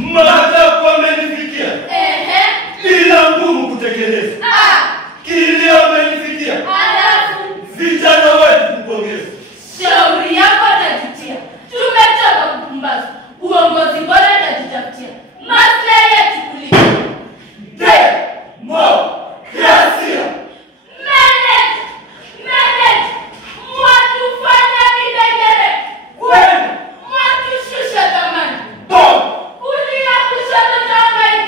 Matakwa amenifikia. Ila ngumu kutekeleza. Kilio amenifikia. Vijana wetu kupongeza. Shauri yako atajitia. Tumetoka kupumbaza. Uongozi bora atajitafutia. Maslahi yetu kuliko. Demokrasia. Manage. Mwatufanya videgere. Mwatushusha thamani. Kulia kushoto thamani.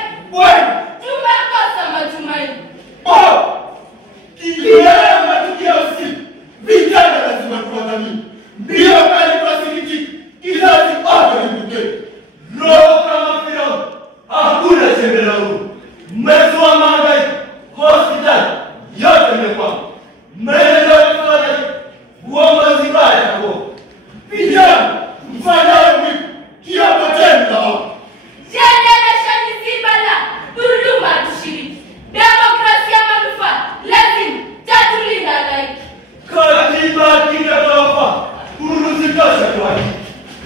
Tumekosa matumaini. Kilio matukia usiku. Vijana lazima tuwadhamini. Ndio kali pasikitiki. Kizazi oto libuke. Roho kama Firauni. Hakuna chembe la huru. Mmezua mahangaiko. Hospitali yote imekwama. Mmeenda kufanya uongozi mbaya na uongo. Vijana mfanyayo mwiku. Kiapo chenu na wao. Generation zibala. Dhuluma tushiriki. Demokrasia manufaa. Lazima tatulinda laiki. Katiba kinatofa. Uruzikosha kwani.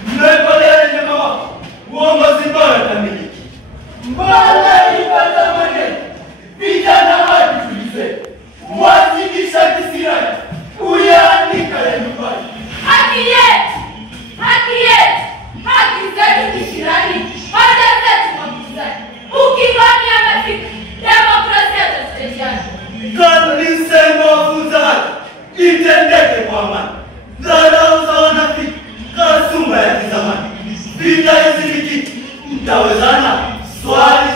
Mmepolea njema wako. Uongozi bora tamiliki. Mbala ipata mwenye. Vijana watu tulize. Mwazidisha kisirani. Uyaandika ya nyumbani. Haki yetu. Haki zetu kishirani. Hoja zetu mabuzani. Ukingoni amefika. Demokrasia tasitejana. Kanisema wafunza haki. Itendeke kwa amani. Dharau za wanafiki. Kasumba ya kizamani. Vita hizi nikiki. Mtawezana. Swali